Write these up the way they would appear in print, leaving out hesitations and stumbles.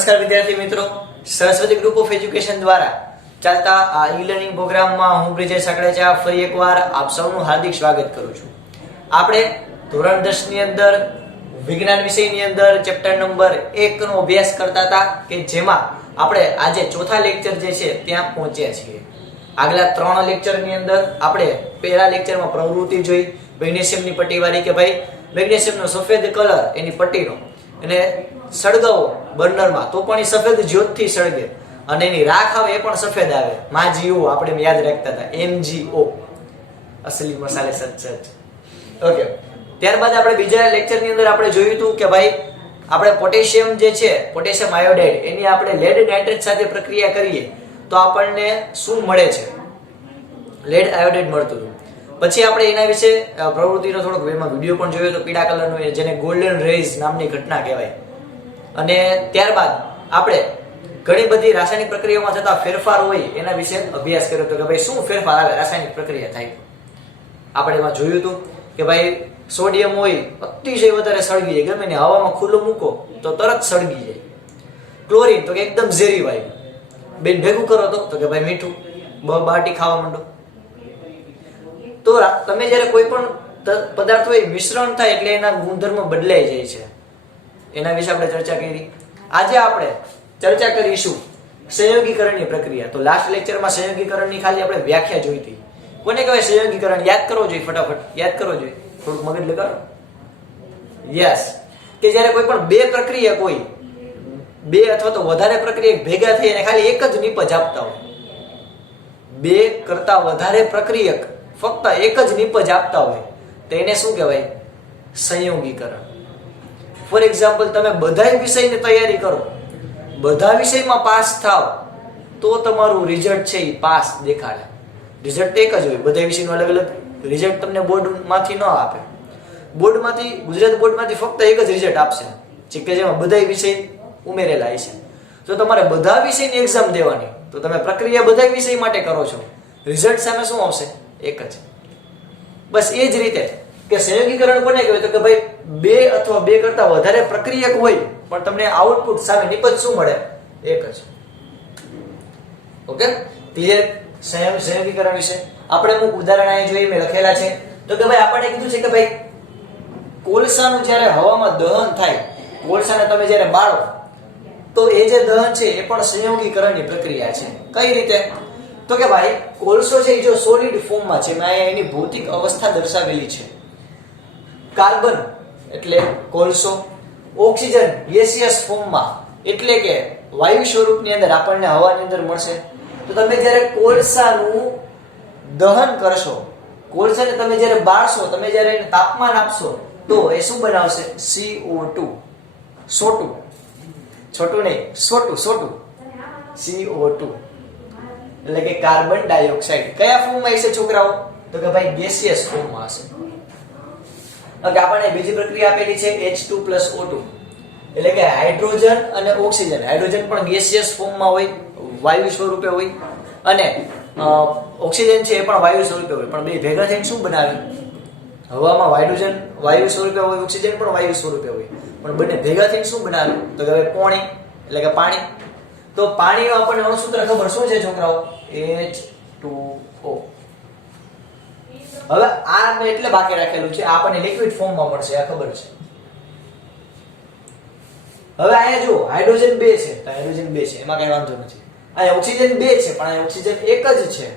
નમસ્કાર વિદ્યાર્થી મિત્રો, સરસ્વતી ગ્રુપ ઓફ એજ્યુકેશન દ્વારા ચાલતા આ ઈ-લર્નિંગ પ્રોગ્રામમાં હું બ્રિજેશ સાકળેચા ફરી એકવાર આપ સૌનું હાર્દિક સ્વાગત કરું છું. આપણે ધોરણ 10 ની અંદર વિજ્ઞાન વિષયની અંદર ચેપ્ટર નંબર 1 નો અભ્યાસ કરતા હતા કે જેમાં આપણે આજે ચોથા લેક્ચર જે છે ત્યાં પહોંચ્યા છીએ. આગલા 3 લેક્ચરની અંદર આપણે પહેલા લેક્ચરમાં પ્રવૃત્તિ જોઈ, મેગ્નેશિયમની પટ્ટીવાળી કે ભાઈ મેગ્નેશિયમનો સફેદ કલર એની પટ્ટીનો અને સળગાવો બર્નરમાં તો પણ એ સફેદ જ્યોતથી સળગે અને એની રાખ આવે એ પણ સફેદ આવે. MgO આપણે યાદ રાખતા હતા, MgO અસલી મસાલે સચ. ઓકે, ત્યારબાદ આપણે બીજા લેક્ચરની અંદર આપણે જોયું હતું કે ભાઈ આપણે પોટેશિયમ જે છે, પોટેશિયમ આયોડાઇડ, એની આપણે લેડ નાઇટ્રેટ સાથે પ્રક્રિયા કરીએ તો આપણને શું મળે છે? લેડ આયોડાઇડ મળતું હતું. પછી આપણે એના વિશે પ્રવૃત્તિનો થોડોક એમાં વિડીયો પણ જોયો તો પીળા કલરનો, જેને ગોલ્ડન રેઝ નામની ઘટના કહેવાય. અને ત્યારબાદ આપણે ઘણી બધી રાસાયણિક પ્રક્રિયામાં થતા ફેરફાર હોય એના વિશે અભ્યાસ કર્યો હતો કે ભાઈ શું ફેરફાર આવે રાસાયણિક પ્રક્રિયા થાય. આપણે એમાં જોયું હતું કે ભાઈ સોડિયમ હોય અતિશય વધારે સળગી જાય, ગમે ને હવામાં ખુલ્લો મૂકો તો તરત સળગી જાય. ક્લોરીન તો કે એકદમ ઝેરી વાયુ, બેન ભેગું કરો તો કે ભાઈ મીઠું, બાટી ખાવા માંડો. તો તમે જ્યારે કોઈ પણ પદાર્થ હોય મિશ્રણ થાય એટલે એના ગુણધર્મ બદલાઈ જાય છે. એના વિશે આપણે ચર્ચા કરી. આજે આપણે ચર્ચા કરીશું સંયોગીકરણની પ્રક્રિયા. તો લાસ્ટ લેક્ચરમાં સંયોગીકરણની ખાલી આપણે વ્યાખ્યા જોઈ હતી. કોને કહેવાય સંયોગીકરણ? યાદ કરવો જોઈએ, ફટાફટ યાદ કરવો જોઈએ, થોડુંક મગજ લગાડો. યસ, કે જ્યારે કોઈ પણ બે પ્રક્રિયક હોય, બે અથવા તો વધારે પ્રક્રિયક ભેગા થઈ અને ખાલી એક જ નિપજ આપતા હોય, બે કરતા વધારે પ્રક્રિયક ફક્ત એક જ નિપજ આપતા હોય તો એને શું કહેવાય? સંયોગીકરણ. ફોર એક્ઝામ્પલ, તમે બધા વિષયની તૈયારી કરો, બધા વિષયમાં પાસ થાવ તો તમારું રિઝલ્ટ છે એ પાસ દેખાડે. રિઝલ્ટ એક જ હોય, બધા વિષયનું અલગ અલગ રિઝલ્ટ તમને બોર્ડમાંથી ન આપે. બોર્ડમાંથી, ગુજરાત બોર્ડમાંથી ફક્ત એક જ રિઝલ્ટ આપશે કે જેમાં બધા વિષય ઉમેરેલા છે. જો તમારે બધા વિષયની એક્ઝામ દેવાની તો તમે પ્રક્રિયા બધા વિષય માટે કરો છો, રિઝલ્ટ સામે શું આવશે? એક જ. બસ એ જ રીતે કે સંયોગીકરણ કોને કહેવાય? તો કે ભાઈ બે અથવા બે કરતા વધારે પ્રક્રિયક હોય પણ તમને આઉટપુટ સામે નિપજ શું મળે? એક જ. Okay, clear? સંયોગીકરણ વિશે આપણે અમુક ઉદાહરણ અહીં જોઈએ, મેં લખેલા છે. તો કે ભાઈ આપણને કીધું છે કે ભાઈ કોલસાનું જ્યારે હવામાં દહન થાય, કોલસાને તમે જ્યારે બાળો તો એ જે દહન છે એ પણ સંયોગીકરણની પ્રક્રિયા છે. કઈ રીતે? તો કે ભાઈ કોલસો છે એ જો સોલિડ ફોર્મમાં છે, મેં એની ભૌતિક અવસ્થા દર્શાવેલી છે. કાર્બન એટલે કોલસો, ઓક્સિજન ગેસિયસ ફોર્મમાં એટલે કે વાયુ સ્વરૂપની અંદર આપણને હવાની અંદર મળશે. તો તમે જ્યારે કોલસાનું દહન કરશો, કોલસાને તમે જ્યારે બાળશો, તમે જ્યારે એને તાપમાન આપશો તો એ શું બનાવશે? CO2. સોટું, છોટું નહીં, સોટું, CO2 એટલે કે કાર્બન ડાયોક્સાઇડ. કયા ફોર્મમાં હશે છોકરાઓ? તો કે ભાઈ ગેસિયસ ફોર્મમાં હશે. ઓકે, આપણને બીજી પ્રક્રિયા આપેલી છે H2+O2 એટલે કે હાઇડ્રોજન અને ઓક્સિજન. હાઇડ્રોજન પણ ગેસિયસ ફોર્મમાં હોય, વાયુ સ્વરૂપે હોય, અને ઓક્સિજન છે એ પણ વાયુ સ્વરૂપે હોય. પણ બે ભેગા થઈને શું બનાવે? હવામાં હાઇડ્રોજન વાયુ સ્વરૂપે હોય, ઓક્સિજન પણ વાયુ સ્વરૂપે હોય, પણ બંને ભેગા થઈને શું બનાવે? તો કે ભાઈ પાણી એટલે કે પાણી. તો પાણીનો આપણને અણુસૂત્ર ખબર શું છે છોકરાઓ? H2O. હવે આ મેં એટલે બાકી રાખેલું છે, આપણને લિક્વિડ ફોર્મમાં મળશે, આ ખબર છે. હવે અહીંયા જો હાઇડ્રોજન 2 છે તો હાઇડ્રોજન 2 છે, એમાં કઈ વાંધો નથી. અહીંયા ઓક્સિજન 2 છે પણ અહીંયા ઓક્સિજન એક જ છે.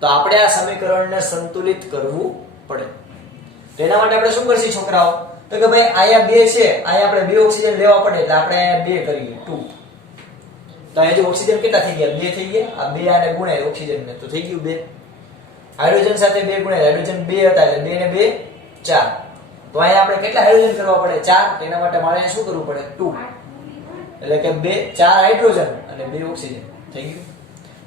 તો આપણે આ સમીકરણને સંતુલિત કરવું પડે. તેના માટે આપણે શું કરશું છોકરાઓ? તો કે ભાઈ અહીંયા 2 છે, અહીંયા આપણે 2 ઓક્સિજન લેવા પડે એટલે આપણે અહીંયા 2 કરીએ, 2. તો અહીંયા જો ઓક્સિજન કેટલા થઈ ગયા? 2 થઈ ગયા. આ 2 આને ગુણાય ઓક્સિજન ને તો થઈ ગયું 2. હાઇડ્રોજન સાથે 2 ગુણાય, હાઇડ્રોજન 2 હતા એટલે 2 ને 2 4. તો અહીંયા આપણે કેટલા હાઇડ્રોજન કરવા પડે? 4. તો એના માટે મારે શું કરવું પડે? 2. એટલે કે 4 હાઇડ્રોજન અને 2 ઓક્સિજન થઈ ગયું.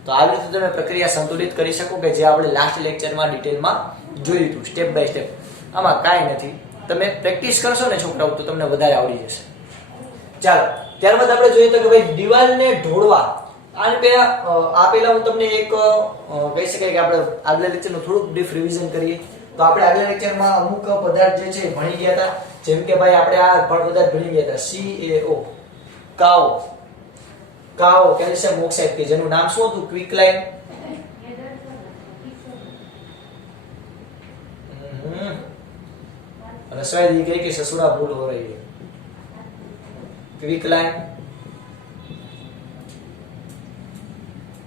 તો આવી રીતે તમે પ્રક્રિયા સંતુલિત કરી શકો કે જે આપણે લાસ્ટ લેક્ચરમાં ડિટેલમાં જોયું હતું, સ્ટેપ બાય સ્ટેપ. આમાં કાંઈ નથી, તમે પ્રેક્ટિસ કરશો ને છોકરાઓ તો તમને વધારે આવડી જશે. ચાલો, ત્યારબાદ આપણે જોઈએ તો કે ભાઈ દિવાલને ઢોળવા. આ પહેલા હું તમને એક કહી શકાય કે આપણે આગલા લેક્ચરનું થોડુંક બ્રીફ રિવિઝન કરીએ. તો આપણે આગલા લેક્ચરમાં અમુક પદાર્થ જે છે ભણી ગયા હતા, જેમ કે ભાઈ આપણે આ પદાર્થ ભણી ગયા હતા CaO, કાઓ, કાઓ કેલ્શિયમ ઓક્સાઇડ કે જેનું નામ શું હતું? ક્વિકલાઇન. અને શાયદ ये कहे कि ससुरा भूल हो रही है. क्विकलाइन.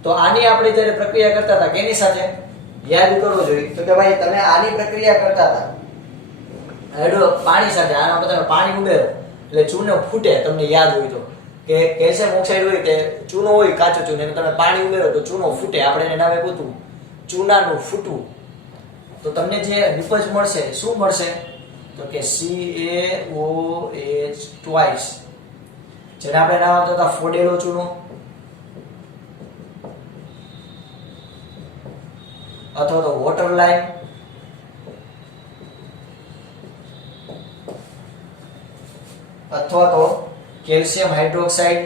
તો આની આપણે જ્યારે પ્રક્રિયા કરતા હતા કેની સાથે યાદ કરવો જોઈએ તો કે ભાઈ તમે આની પ્રક્રિયા કરતા હતા પાણી સાથે. આના બધા પાણી ઉમેરો એટલે ચૂનો ફૂટે. તમને યાદ હોય તો કે કેલ્શિયમ ઓક્સાઇડ હોય કે ચૂનો હોય, કાચો ચૂનો, એને તમે પાણી ઉમેરો તો ચૂનો ફૂટે. આપણે એને નામે પૂછું ચૂનાનું ફૂટવું. તો તમને જે નિપજ મળશે શું મળશે તો કે CaOH ટ્વાઇસ, જેને આપણે નામ આપતા હતા ફોડેલો ચૂનો અથવા તો વોટર લાઈમ અથવા તો કેલ્શિયમ હાઇડ્રોક્સાઇડ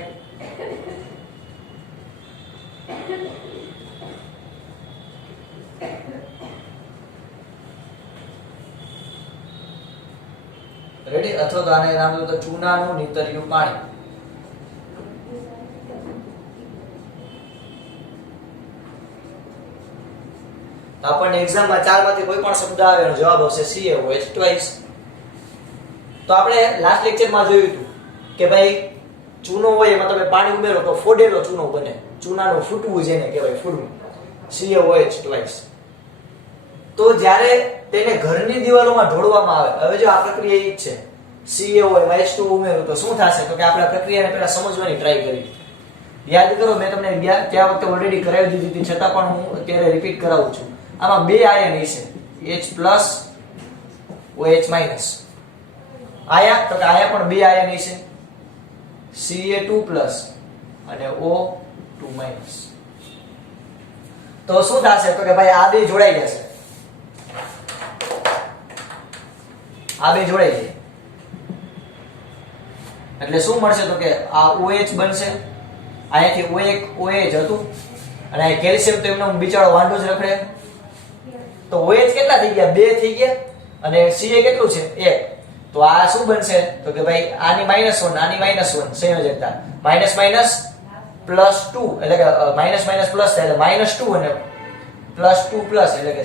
રેડી, અથવા તો આને નામ તો ચૂનાનું નીતર્યું પાણી. આપણને એક્ઝામમાં ચારમાંથી કોઈ પણ શબ્દ આવે એનો જવાબ આવશે CaOH ટ્વાઇસ. તો આપણે લાસ્ટ લેક્ચરમાં જોયું હતું કે ભાઈ ચૂનો હોય એમાં તમે પાણી ઉમેરો તો ફોડેલો ચૂનો બને. ચૂનાનું ફૂટવું જેને કહેવાય, ફૂટવું, CaOH ટ્વાઇસ. તો જ્યારે તેને ઘરની દિવાલોમાં ઢોળવામાં આવે, હવે જો આ પ્રક્રિયા એ જ છે, CaO એમાં H2O ઉમેરો તો શું થશે તો કે આપણે આ પ્રક્રિયાને પહેલા સમજવાની ટ્રાય કરી. યાદ કરો, મેં તમને ત્યાં વખતે ઓલરેડી કરાવી દીધી હતી, છતાં પણ હું અત્યારે રિપીટ કરાવું છું. આમાં બે આયન હશે, H+ OH-. આયા તો કે આયા પણ બે આયન હશે, Ca2+ અને O2-. તો શું થશે તો કે ભાઈ આ બે જોડાઈ જશે. આ બે જોડાઈ જાય એટલે શું મળશે તો કે આ OH બનશે. અહીંયાથી OH હતું અને આ કેલ્શિયમ તો એમનો બિચારો વાંઢો જ રખડે. તો OH કેટલા થઈ ગયા? 2 થઈ ગયા. અને Ca કેટલું છે? 1. તો આ શું બનશે તો કે ભાઈ આની -1 આની -1 સંયોજકતા માઈનસ માઈનસ +2 એટલે કે માઈનસ માઈનસ પ્લસ થાય એટલે -2 અને +2 પ્લસ એટલે કે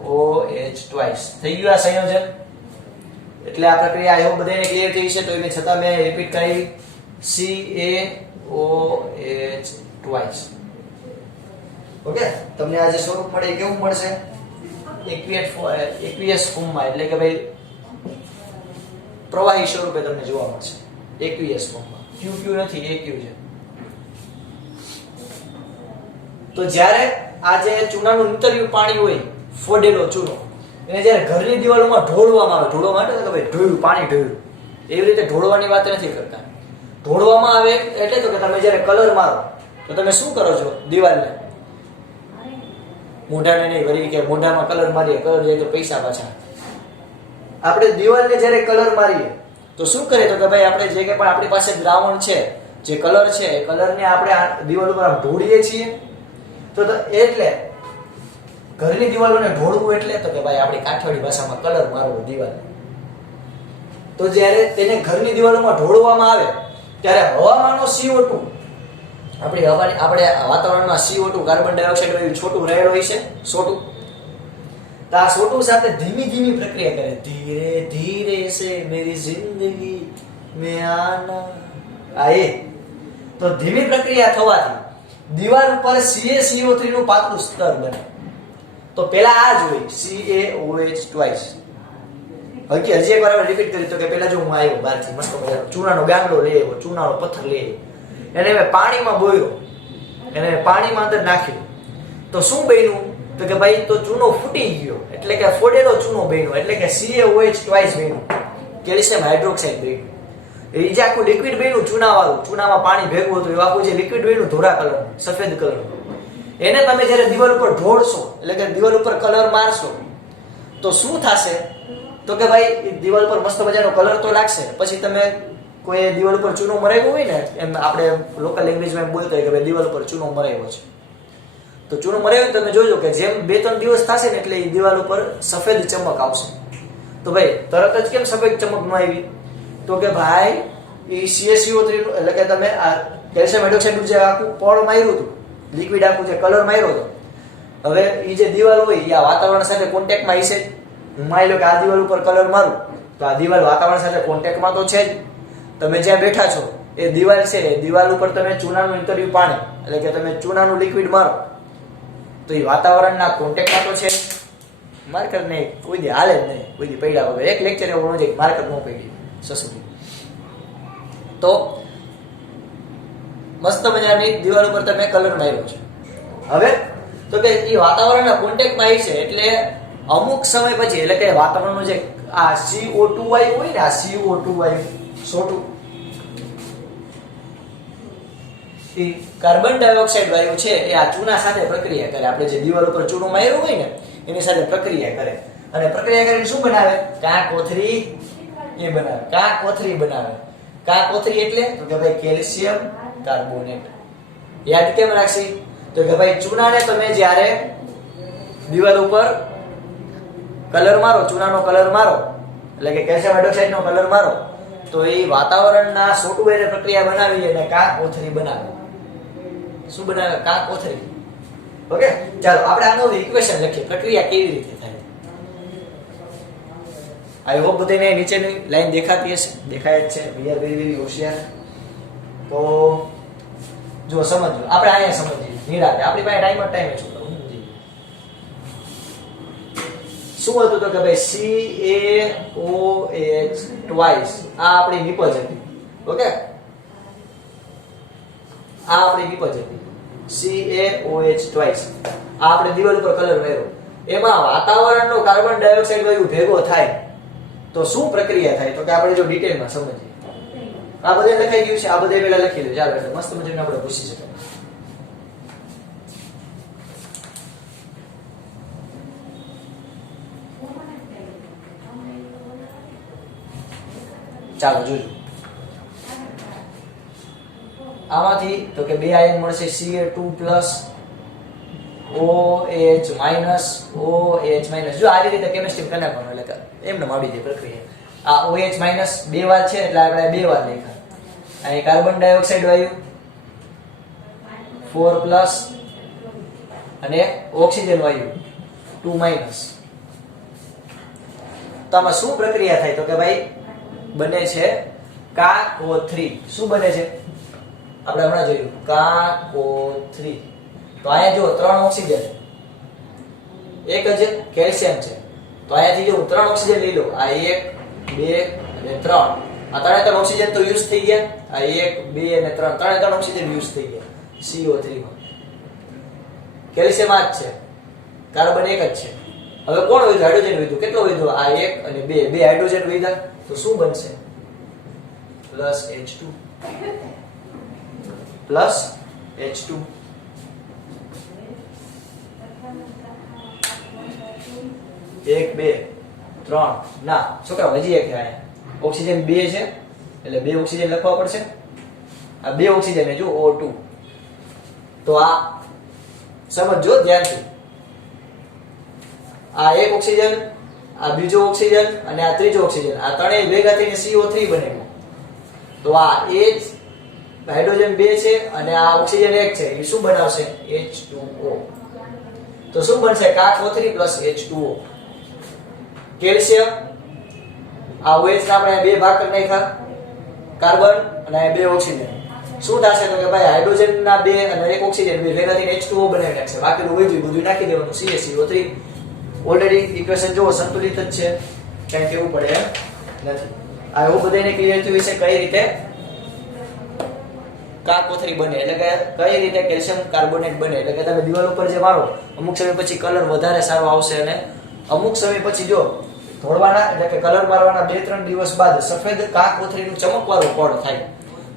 CaOH ટ્વાઇસ થઈ ગયું આ સંયોજન. એટલે આ પ્રક્રિયા આયો બધાને ક્લિયર થઈ છે, તો એને છતાં મેં રિપીટ કરી CaOH ટ્વાઇસ. ઓકે, તમને આ જે સ્વરૂપ મળે એ કેવું મળશે? એક્વિયસ ફોર્મમાં, એટલે કે ભાઈ પ્રવાહી સ્વરૂપે તમને જોવા મળશે એક્વિયસ ફોર્મમાં. QQ નથી, AQ છે. તો જ્યારે આ જે ચૂનાનું નીતર્યું પાણી હોય, ફોડેલો ચૂનો, એને જ્યારે ઘરની દિવાલોમાં ઢોળવામાં આવે, ઢોળવા માટે કે ભાઈ ઢોળ્યું, પાણી ઢોળ્યું, એવી રીતે ઢોળવાની વાત નથી કરતા. ઢોળવામાં આવે એટલે તો કે તમે જ્યારે કલર મારો તો તમે શું કરો છો? દિવાલને મોઢાને નહીં વળી કે મોઢામાં કલર મારીએ, કલર જાય તો પૈસા પાછા. આપણે દિવાલને જ્યારે કલર મારીએ તો શું કરે તો કે ભાઈ આપણે જે કે પણ આપણી પાસે દ્રાવણ છે, જે કલર છે, એ કલરને આપણે દિવાલ ઉપર ઢોળીએ છીએ. તો એટલે ઘરની દિવાલોને ઢોળવું એટલે તો કે ભાઈ આપણી કાઠિયાવાડી ભાષામાં કલર મારવો દિવાલ. તો જ્યારે તેને ઘરની દિવાલોમાં ઢોળવામાં આવે ત્યારે હવામાંનો CO2, આપણે વાતાવરણમાં CO2 કાર્બન ડાયોક્સાઇડ વાયુ છોટું રહેલો હોય છે, સોટું. તો આ સોટું સાથે ધીમી ધીમી પ્રક્રિયા કરે, ધીરે ધીરે સે મેરી જિંદગી મે આના. તો ધીમી પ્રક્રિયા થવાથી દિવાલ ઉપર CaCO3 નું પાતળું સ્તર બને. તો પહેલા આ જ હોય CaOH ટ્વાઇસ. હજી એકવાર આપણે રિપીટ કરી તો કે પહેલા જો હું આવ્યો બહારથી મસ્ત મજાનો ચૂનાનો ગાંગડો લઈ આવ્યો, ચૂનાનો પથ્થર લઈ આવ્યો, એને મેં પાણીમાં બોળ્યો, એને પાણીમાં અંદર નાખ્યો. તો શું બન્યું તો કે ભાઈ તો ચૂનો ફૂટી ગયો, એટલે કે ફોડેલો ચૂનો બન્યો, એટલે કે CaOH ટ્વાઇસ બન્યું, કેલ્શિયમ હાઇડ્રોક્સાઇડ બન્યું. એ જે આખું લિક્વિડ બન્યું ચૂનાવાળું, ચૂનામાં પાણી ભેગું હતું, એ આખું જે લિક્વિડ બન્યું ધોળા કલરનું, સફેદ કલરનું, એને તમે જ્યારે દિવાલ ઉપર ઢોળશો, એટલે કે દિવાલ ઉપર કલર મારશો તો શું થશે તો કે ભાઈ દિવાલ પર મસ્ત મજાનો કલર તો લાગશે. પછી તમે કોઈ દિવાલ ઉપર ચૂનો મરાવ્યો હોય ને, એમ આપણે લોકલ લેંગ્વેજમાં એમ બોલતા હોય કે ભાઈ દિવાલ ઉપર ચૂનો મરાવ્યો છે, તો ચૂનો મરાવ્યો તમે જોજો કે જેમ 2-3 દિવસ થશે ને એટલે એ દિવાલ ઉપર સફેદ ચમક આવશે. તો ભાઈ તરત જ કેમ સફેદ ચમક ન આવી તો કે ભાઈ એ CaCO3 નું એટલે કે તમે આ કેલ્શિયમ હાઇડ્રોક્સાઇડ નું જે આખું પળ માર્યું હતું, લિક્વિડ આખું જે કલર માર્યો હતો, હવે એ જે દિવાલ હોય એ આ વાતાવરણ સાથે કોન્ટેક્ટમાં હશે જ. હું માની લો કે આ દિવાલ ઉપર કલર મારું તો આ દિવાલ વાતાવરણ સાથે કોન્ટેક્ટમાં તો છે જ. તમે જ્યાં બેઠા છો એ દિવાલ છે, એ દિવાલ ઉપર તમે ચૂનાનું ઇન્ટરવ્યુ પાણી એટલે કે તમે ચૂનાનું લિક્વિડ મારો તો એ વાતાવરણના કોન્ટેક્ટમાં તો છે. માર્કર નહીં કોઈ દી હાલે જ નહીં, કોઈ દી પડ્યા વગર. એક લેક્ચર એવો જાય માર્કર ન પડી સસુદી. તો મસ્ત મજાની દિવાલ ઉપર તમે કલર માર્યો છે. હવે તો કે એ વાતાવરણના કોન્ટેક્ટમાં છે એટલે અમુક સમય પછી એટલે કે વાતાવરણનું જે આ CO2 વાયુ હોય ને, આ CO2 વાયુ સોટું એ કાર્બન ડાયોક્સાઇડ વાયુ છે એ આ ચૂના સાથે પ્રક્રિયા કરે. આપણે જે દિવાલ ઉપર ચૂનું માર્યું હોય ને એની સાથે પ્રક્રિયા કરે અને પ્રક્રિયા કરીને શું બનાવે? કાકોથરી એ બનાવે. કાકોથરી બનાવે. કાકોથરી એટલે તો કે ભાઈ કેલ્શિયમ કાર્બોનેટ. યાદ કેમ રાખશી? તો કે ભાઈ ચૂનાને તમે જ્યારે દિવાલ ઉપર કલર મારો, ચૂનાનો કલર મારો એટલે કે કેલ્શિયમ હાઇડ્રોક્સાઇડ નો કલર મારો તો એ વાતાવરણના સોટું પ્રક્રિયા બનાવી અને કાકોથરી બનાવે. શું બનાવે? કાકોથરી. ઓકે, ચાલો આપણે આનું ઇક્વેશન લખીએ, પ્રક્રિયા કેવી રીતે થાય. આઈ હોપ બધાને નીચેની લાઈન દેખાતી હશે. દેખાય જ છે. વી આર વેરી વેરી હોશિયાર. તો જો સમજો, આપણે અહીંયા સમજીએ નિરાતે. આપણી પાસે ટાઈમ છે. શું હતું તો કે ભાઈ CaOH ટ્વાઇસ આ આપણી નિપજ હતી. ઓકે, આ આપણી નિપજ હતી CaOH ટ્વાઇસ. આ આપણે દિવાલ ઉપર કલર માર્યો, એમાં વાતાવરણનો કાર્બન ડાયોક્સાઇડ વાયુ ભેગો થાય તો શું પ્રક્રિયા થાય તો કે આપણે જો ડિટેલમાં સમજીએ. આ બધે લખાઈ ગયું છે, આ બધે પહેલા લખી દો. ચાલો એટલે મસ્ત મજાને આપણે પૂછી શકીએ. ચાલો જોજો. આમાંથી તો કે બે આયન મળશે Ca2+ OH- OH-. જો આ રીતે કેમિસ્ટ્રી કરી નાખવાનું એટલે એમને આવડી જાય પ્રક્રિયા. આ OH- બે વાર છે એટલે આપણે બે વાર લખ્યા. અહીં કાર્બન ડાયોક્સાઇડ વાયુ 4+ અને ઓક્સિજન વાયુ 2-. તો આમાં શું પ્રક્રિયા થાય તો કે ભાઈ બને છે કાકો3. શું બને છે? આપણે હમણાં જોયું કાકો3. તો અહીંયા જો 3 ઓક્સિજન, એક જ કેલ્શિયમ છે. તો અહીંયાથી જો 3 ઓક્સિજન લઈ લો. આ 1 2 અને 3. આ 3 ઓક્સિજન તો યુઝ થઈ ગયા. આ 1 2 અને 3 3 ઓક્સિજન યુઝ થઈ ગયા CO3 માં. કેલ્શિયમ આ જ છે, કાર્બન એક જ છે. હવે કોણ વધ્યું? હાઇડ્રોજન વધ્યું. કેટલો વધ્યો? આ 1 અને 2 હાઇડ્રોજન વધ્યા. તો શું બનશે? +H2 +H2. એક બે ત્રણ ના છોકરા હજી એક છે. ઓક્સિજન 2 છે એટલે 2 ઓક્સિજન લખવા પડશે. આ 2 ઓક્સિજન ને જો O2. તો આ સમજો ધ્યાનથી. આ એક ઓક્સિજન, આ બીજો ઓક્સિજન અને આ ત્રીજો ઓક્સિજન, આ ત્રણેય ભેગા થઈને CO3 બને. તો આ H હાઇડ્રોજન 2 છે અને આ ઓક્સિજન 1 છે. એ શું બનાવશે? H2O. તો શું બનશે? CaO3 + H2O. કેલ્શિયમ આ OH ના આપણે બે ભાગ કરી નાખ્યા, કાર્બન અને આ બે ઓક્સિજન. શું થશે તો કે ભાઈ હાઇડ્રોજન ના 2 અને એક ઓક્સિજન બે ભેગા થઈને H2O બનાવી નાખશે. બાકીનું બધું નાખી દેવાનું CaCO3. ઓલરેડી ઇક્વેશન જો સંતુલિત જ છે, કંઈ કેવું પડે એમ નથી. આ એવું બધાને ક્લિયર થયું છે કઈ રીતે કાકોથરી બને, એટલે કે કઈ રીતે કેલ્શિયમ કાર્બોનેટ બને. એટલે કે તમે દિવાલ ઉપર જે મારો અમુક સમય પછી કલર વધારે સારો આવશે અને અમુક સમય પછી જો ધોળવાના એટલે કે કલર મારવાના 2-3 દિવસ બાદ સફેદ કાકોથરીનું ચમકવાળું પડ થાય.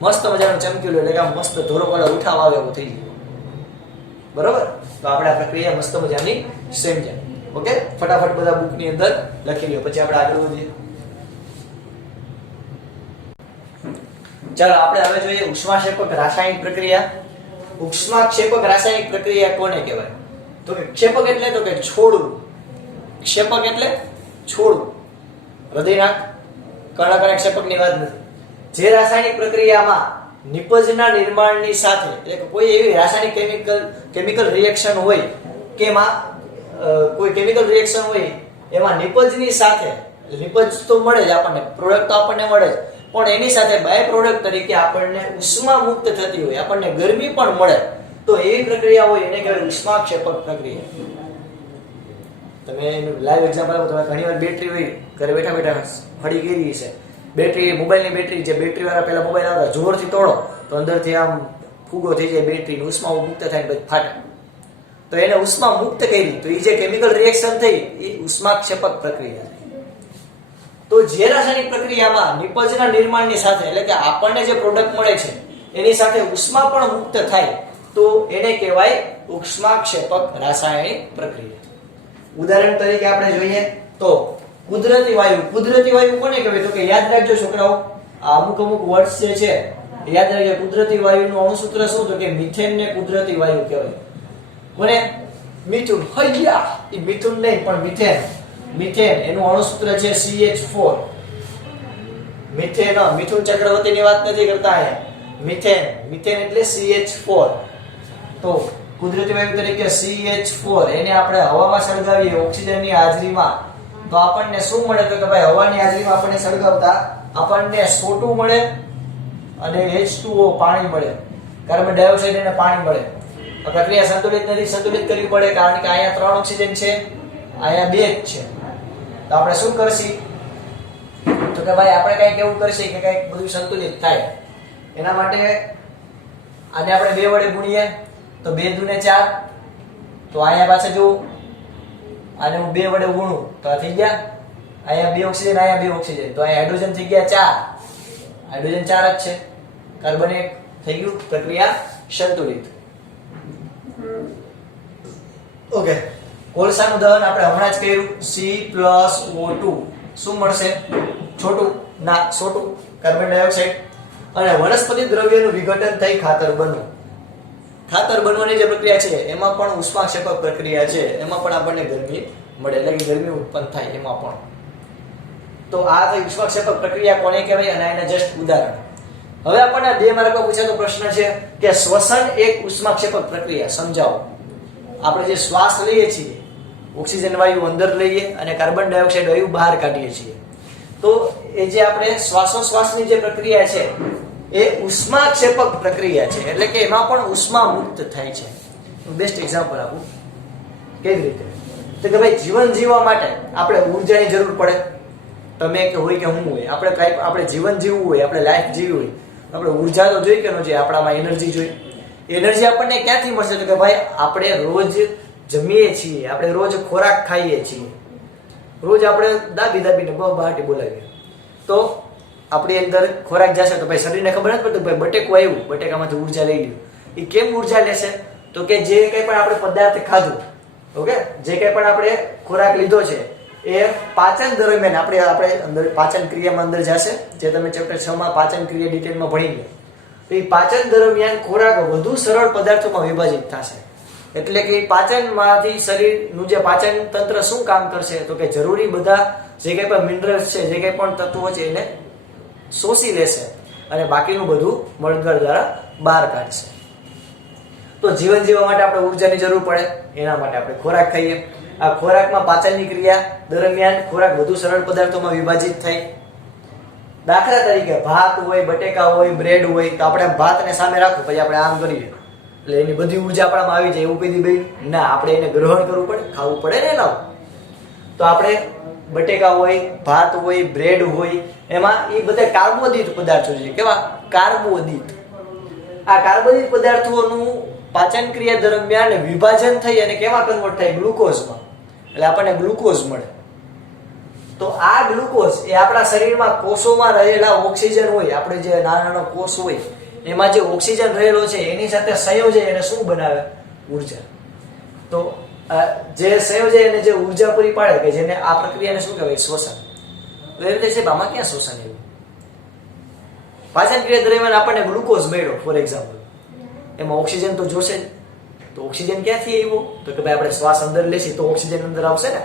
મસ્ત મજાનું ચમકેલું એટલે કે આમ મસ્ત ધોળો કલર ઉઠાવા આવે એવું થઈ જાય. બરોબર? તો આપણે આ પ્રક્રિયા મસ્ત મજાની સમજાય. ઓકે, ફટાફટ બધા બુક ની અંદર લખી લ્યો પછી આપણે આગળ વધીએ. ચાલો આપણે હવે જોઈએ ઉષ્માક્ષેપક રાસાયણિક પ્રક્રિયા. ઉષ્માક્ષેપક રાસાયણિક પ્રક્રિયા કોને કહેવાય? તો કે ક્ષેપક એટલે તો કે છોડવું. ક્ષેપક એટલે છોડવું. હૃદયનાક કર્ણક ક્ષેપકની વાત નથી. જે રાસાયણિક પ્રક્રિયામાં નિપજના નિર્માણની સાથે એટલે કે કોઈ એવી રાસાયણિક કેમિકલ રિએક્શન હોય કે એમાં કોઈ કેમિકલ રિએક્શન હોય એમાં નિપજની સાથે નિપજ તો મળે જ આપણને, પ્રોડક્ટ તો આપણને મળે જ, પણ એની સાથે બાય પ્રોડક્ટ તરીકે આપણને ઉષ્મા મુક્ત થતી હોય, આપણને ગરમી પણ મળે, તો એવી પ્રક્રિયા હોય એને કહેવાય ઉષ્માક્ષેપક પ્રક્રિયા. તમે એનું લાઈવ એક્ઝામ્પલ આપો. તમે ઘણીવાર બેટરી હોય ઘરે બેઠા બેઠા ફળી ગઈ છે, બેટરી મોબાઈલની બેટરી, જે બેટરી વાળા પહેલા મોબાઈલ આવતા જોરથી તોડો તો અંદરથી આમ ફૂગો થઈ જાય, બેટરીની ઉષ્મા મુક્ત થાય પછી ફાટે. તો એને ઉષ્મા મુક્ત કરી, તો એ જે કેમિકલ રિએક્શન થઈ એ ઉષ્માક્ષેપક પ્રક્રિયા. તો જે રાસાયણિક પ્રક્રિયામાં નિપજના નિર્માણની સાથે એટલે કે આપણને જે પ્રોડક્ટ મળે છે એની સાથે ઉષ્મા પણ મુક્ત થાય તો એને કહેવાય ઉષ્માક્ષેપક રાસાયણિક પ્રક્રિયા. ઉદાહરણ તરીકે આપણે જોઈએ તો કુદરતી વાયુ. કુદરતી વાયુ કોને કહેવાય? તો કે યાદ રાખજો છોકરાઓ, આ અમુક વર્ડ્સ જે છે યાદ રાખજો. કુદરતી વાયુનું અણુસૂત્ર શું? તો કે મિથેન ને કુદરતી વાયુ કહેવાય. કોને? મિથુન. હૈયા, એ મિથુન નહીં પણ મિથેન. મિથેન એનું અણુસૂત્ર છે CH4. મિથેન, મિથુન ચક્રવર્તીની વાત નથી કરતા અહીંયા. મિથેન એટલે CH4. તો કુદરતી વાયુ તરીકે CH4 એને આપણે હવામાં સળગાવીએ ઓક્સિજનની હાજરીમાં તો આપણને શું મળે? તો કે ભાઈ હવાની હાજરીમાં આપણને સળગાવતા આપણને O2 મળે અને H2O પાણી મળે, કાર્બન ડાયોક્સાઇડ અને પાણી મળે. આ પ્રક્રિયા સંતુલિત નથી, સંતુલિત કરવી પડે કારણ કે અહીંયા 3 ઓક્સિજન છે, અહીંયા 2 જ છે. તો આપણે શું કરશી? તો કે ભાઈ આપણે કંઈક એવું કરશી કે કંઈક બધું સંતુલિત થાય. એના માટે આને આપણે 2 વડે ગુણીએ તો 2 દુ ને 4. તો અહીંયા પાછળ જો આને હું 2 વડે ગુણું તો આ થઈ ગયા, અહીંયા 2 ઓક્સિજન, અહીંયા 2 ઓક્સિજન, તો અહીંયા હાઇડ્રોજન થઈ ગયા 4. હાઇડ્રોજન 4 જ છે, કાર્બન 1 થઈ ગયું. પ્રક્રિયા સંતુલિત. ઓકે, કોલસાનું દહન આપણે હમણાં જ કર્યું. C+O2 શું મળશે? છોટું ના છોટું કાર્બન ડાયોક્સાઇડ. અને વનસ્પતિ દ્રવ્યનું વિઘટન થઈ ખાતર બનવું. ખાતર બનવાની જે પ્રક્રિયા છે એમાં પણ ઉષ્માક્ષેપક પ્રક્રિયા છે, એમાં પણ આપણને ગરમી મળે, એટલે કે ગરમી ઉત્પન્ન થાય એમાં પણ. તો આ થઈ ઉષ્માક્ષેપક પ્રક્રિયા કોને કહેવાય અને એના જસ્ટ ઉદાહરણ. હવે આપણને 2 માર્કમાં પૂછાતો પ્રશ્ન છે કે શ્વસન એક ઉષ્માક્ષેપક પ્રક્રિયા સમજાવો. આપણે જે શ્વાસ લઈએ છીએ, ઓક્સિજન વાયુ અંદર લઈએ અને કાર્બન ડાયોક્સાઇડ વાયુ બહાર કાઢીએ છીએ, તો એ જે આપણે શ્વાસોશ્વાસની જે પ્રક્રિયા છે એ ઉષ્માક્ષેપક પ્રક્રિયા છે, એટલે કે એમાં પણ ઉષ્મા મુક્ત થાય છે. હું બેસ્ટ એક્ઝામ્પલ આપું. કેવી રીતે? તો કે ભાઈ જીવન જીવવા માટે આપણે ઉર્જાની જરૂર પડે. તમે કે હોય કે હું હોય, આપણે જીવન જીવવું હોય, આપણે લાઈફ જીવવી હોય, આપણે ઉર્જા તો જોઈએ કે ન જોઈએ? આપણામાં એનર્જી જોઈએ. એનર્જી આપણને ક્યાંથી મળશે? તો કે ભાઈ આપણે રોજ જમીએ છીએ, આપણે રોજ ખોરાક ખાઈએ છીએ, રોજ આપણે દાબીને બહાટી બોલાવીએ તો આપણી અંદર ખોરાક જશે તો ભાઈ શરીરને ખબર નથી પડતું ભાઈ બટેકું આવ્યું, બટેકામાંથી ઉર્જા લઈ લ્યું. એ કેમ ઉર્જા લેશે? તો કે જે કંઈ પણ આપણે પદાર્થ ખાધું, ઓકે, જે કંઈ પણ આપણે ખોરાક લીધો છે એ પાચન દરમિયાન આપણે અંદર પાચન ક્રિયામાં અંદર જશે, જે તમે ચેપ્ટર 6 માં પાચન ક્રિયા ડિટેલમાં ભણી લો. તો એ પાચન દરમિયાન ખોરાક વધુ સરળ પદાર્થોમાં વિભાજિત થશે, એટલે કે પાચનમાંથી શરીરનું જે પાચન તંત્ર શું કામ કરશે? તો કે જરૂરી બધા જે કંઈ પણ મિનરલ્સ છે, જે કંઈ પણ તત્વો છે એને શોષી લેશે અને બાકીનું બધું મળદ્વાર દ્વારા બહાર કાઢશે. તો જીવન જીવવા માટે આપણે ઉર્જાની જરૂર પડે, એના માટે આપણે ખોરાક ખાઈએ. આ ખોરાકમાં પાચનની ક્રિયા દરમિયાન ખોરાક વધુ સરળ પદાર્થોમાં વિભાજિત થાય. દાખલા તરીકે ભાત હોય, બટેકા હોય, બ્રેડ હોય, તો આપણે ભાતને સામે રાખવું પછી આપણે આમ કરીએ એટલે એની બધી ઉર્જા આપણામાં આવી જાય એવું કીધી ભાઈ ના, આપણે એને ગ્રહણ કરવું પડે, ખાવું પડે ને એના. તો આપણે બટેકા હોય, ભાત હોય, બ્રેડ હોય, એમાં એ બધા કાર્બોદિત પદાર્થો છે. કેવા? કાર્બોદિત. આ કાર્બોદિત પદાર્થોનું પાચન ક્રિયા દરમિયાન વિભાજન થઈ અને કેવા કન્વર્ટ થાય? ગ્લુકોઝમાં. એટલે આપણને ગ્લુકોઝ મળે. તો આ ગ્લુકોઝ એ આપણા શરીરમાં કોષોમાં રહેલા ઓક્સિજન હોય, આપણે જે નાના નાના કોષ હોય એમાં જે ઓક્સિજન રહેલો છે એની સાથે સંયોજાય અને શું બનાવે? ઉર્જા. તો જે સંયોજાય અને જે ઉર્જા પૂરી પાડે કે જેને આ પ્રક્રિયાને શું કહેવાય? શ્વસન. તો એ રીતે છે આમાં ક્યાં શ્વસન એવું? પાચન ક્રિયા દરમિયાન આપણને ગ્લુકોઝ મળ્યો ફોર એક્ઝામ્પલ, એમાં ઓક્સિજન તો જોશે જ. તો ઓક્સિજન ક્યાંથી આવ્યો? તો કે ભાઈ આપણે શ્વાસ અંદર લેશી તો ઓક્સિજન અંદર આવશે ને.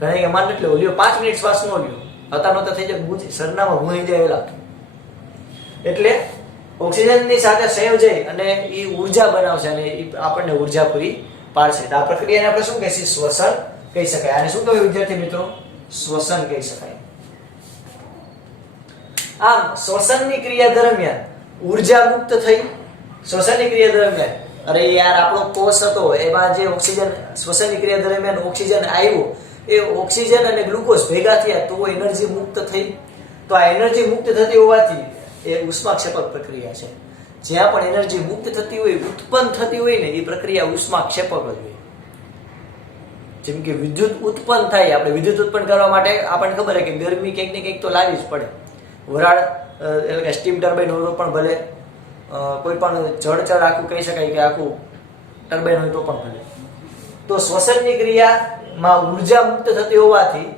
ઘણા કે માન એટલે લ્યો 5 મિનિટ શ્વાસ નો લ્યો, હતા નહોતા થઈ જાય, સરનામાં ભૂલી જાય એલા. એટલે ઓક્સિજનની સાથે સંયોજાઈ અને એ ઉર્જા બનાવશે અને એ આપણને ઉર્જા પૂરી પાડશે. આ પ્રક્રિયાને આપણે શું કહીશું? શ્વસન કહી શકાય. આને શું કહેવાય વિદ્યાર્થી મિત્રો? શ્વસન કહી શકાય. આમ શ્વસનની ક્રિયા દરમિયાન ઉર્જા મુક્ત થઈ. શ્વસનની ક્રિયા દરમિયાન અરે યાર આપણો કોષ હતો એમાં જે ઓક્સિજન શ્વસનની ક્રિયા દરમિયાન ઓક્સિજન આવ્યો એ ઓક્સિજન અને ગ્લુકોઝ ભેગા થયા તો એનર્જી મુક્ત થઈ. તો આ એનર્જી મુક્ત થતી હોવાથી એ ઉષ્માક્ષેપક પ્રક્રિયા છે. જ્યાં પણ એનર્જી મુક્ત થતી હોય ઉત્પન્ન થતી હોય ને એ પ્રક્રિયા ઉષ્માક્ષેપક જ હોય. જેમ કે વિદ્યુત ઉત્પન્ન થાય, આપણે વિદ્યુત ઉત્પન્ન કરવા માટે આપણને ખબર છે કે ગરમી કંઈક ને કંઈક તો લાવવી જ પડે. વરાળ એટલે કે સ્ટીમ ટર્બાઇન હોય પણ ભલે, કોઈ પણ જળચર આખું કહી શકાય કે આખું ટર્બાઇન હોય તો પણ ભલે. તો શ્વસનની ક્રિયામાં ઉર્જા મુક્ત થતી હોવાથી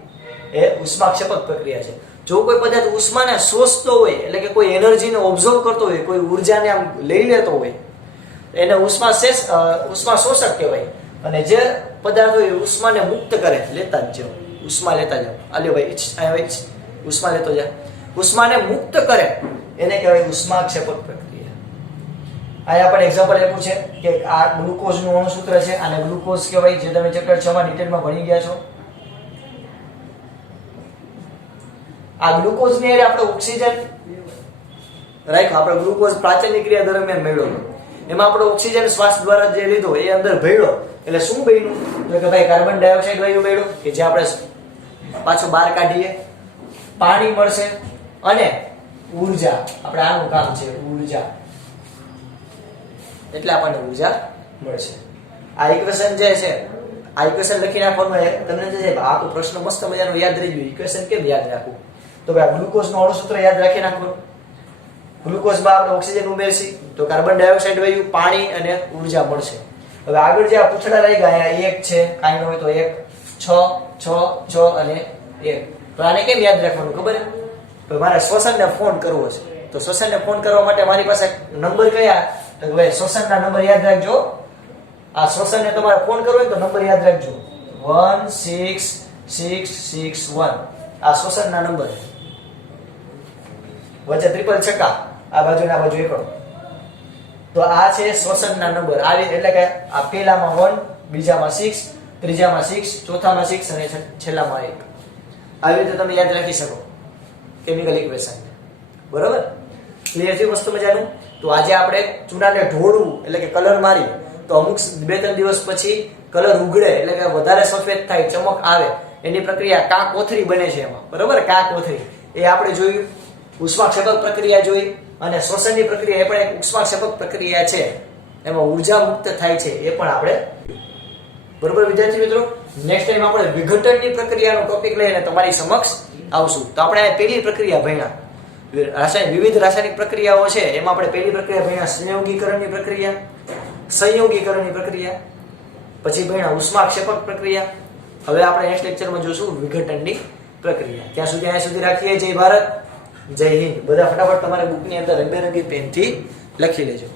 એ ઉષ્માક્ષેપક પ્રક્રિયા છે. જો કોઈ પદાર્થ ઉષ્માને શોષતો હોય એટલે કે કોઈ એનર્જીને ઓબ્ઝર્વ કરતો હોય, કોઈ ઉર્જાને આમ લઈ લેતો હોય એને ઉષ્મા શોષક કહેવાય. અને જે પદાર્થ હોય ઉષ્માને મુક્ત કરે, લેતા જ જાઓ, ઉષ્મા લેતા જાઓ. આલ્યો ભાઈ ઉષ્મા લેતો જા. ઉષ્માને મુક્ત કરે એને કહેવાય ઉષ્માક્ષેપક પ્રક્રિયા. આ આપણે એક્ઝામ્પલ આપ્યું છે કે આ ગ્લુકોઝનું અણુસૂત્ર છે, આને ગ્લુકોઝ કહેવાય, જે તમે ચેપ્ટર 6 માં ડિટેલમાં ભણી ગયા છો. આ ગ્લુકોઝ ની આપણે ઓક્સિજન રાખ્યો. આપણે ગ્લુકોઝ પાચનની ક્રિયા દરમિયાન મેળવ્યો, એમાં આપણે ઓક્સિજન શ્વાસ દ્વારા જે લીધો એ અંદર ભળ્યો એટલે શું બન્યું? તો કે ભાઈ કાર્બન ડાયોક્સાઇડ વાયુ મળ્યો કે જે આપણે પાછો બહાર કાઢીએ, પાણી મળશે અને ઉર્જા. આપણે આનું કામ છે ઉર્જા, એટલે આપણને ઉર્જા મળશે. આ ઇક્વેશન જે છે આ ઇક્વેશન લખી નાખવાનું. તમને જે આ તો પ્રશ્ન મસ્ત મજાનો યાદ રહી ગયો. ઇક્વેશન કેમ યાદ રાખવું? તો ભાઈ ગ્લુકોઝ નું અણુસૂત્ર યાદ રાખી નાખવાનું. ગ્લુકોઝમાં આપણે ઓક્સિજન ઉમેરશી તો કાર્બન ડાયોક્સાઇડ વાયુ, પાણી અને ઉર્જા મળશે. હવે આગળ જે આ પૂછડા રહી ગયા અહીંયા 1 છે, કાંઈ ન હોય તો 1, 6, 6, 6 અને 1. તો આને કેમ યાદ રાખવાનું ખબર છે? તો મારે શ્વસનને ફોન કરવો છે, તો શ્વસનને ફોન કરવા માટે મારી પાસે નંબર કયા? તો ભાઈ શ્વસનના નંબર યાદ રાખજો. આ શ્વસનને તમારે ફોન કરવો હોય તો નંબર યાદ રાખજો 16661. આ શ્વસનના નંબર વચ્ચે ટ્રિપલ છક્કા, આ બાજુ ને આ બાજુ એકડો. તો આ છે શ્વસનના નંબર. આવી એટલે કે આ પહેલામાં 1, બીજામાં 6, ત્રીજામાં 6, ચોથામાં 6 અને છેલ્લામાં 1. આવી રીતે તમે યાદ રાખી શકો કેમિકલ ઇક્વેશન. બરોબર? ક્લિયર છે મસ્ત મજાનું? તો આજે આપણે ચૂનાને ઢોળવું એટલે કે કલર મારી તો અમુક 2-3 દિવસ પછી કલર ઉઘડે એટલે કે વધારે સફેદ થાય, ચમક આવે, એની પ્રક્રિયા કા કોથળી બને છે એમાં. બરોબર? કા કોથળી એ આપણે જોયું. ઉષ્માક્ષેપક પ્રક્રિયા જોઈ અને શ્વસનની પ્રક્રિયા એ પણ એક ઉષ્માક્ષેપક પ્રક્રિયા છે. એમાં ઉર્જા મુક્ત થાય છે એ પણ આપણે. બરોબર વિદ્યાર્થી મિત્રો? નેક્સ્ટ ટાઈમ આપણે વિઘટનની પ્રક્રિયાનો ટોપિક લઈને તમારી સમક્ષ આવશું. તો આપણે આ પહેલી પ્રક્રિયા ભણ્યા, વિવિધ રાસાયણિક પ્રક્રિયાઓ છે એમાં આપણે પહેલી પ્રક્રિયા ભણ્યા સંયોગીકરણની પ્રક્રિયા, સંયોગીકરણની પ્રક્રિયા, પછી ભણ્યા ઉષ્માક્ષેપક પ્રક્રિયા. હવે આપણે નેક્સ્ટ લેક્ચરમાં જોશું વિઘટનની પ્રક્રિયા. ત્યાં સુધી અહીંયા સુધી રાખીએ. જય ભારત, જય હિન્દ. બધા ફટાફટ તમારા બુકની અંદર રંગબેરંગી પેનથી લખી લેજો.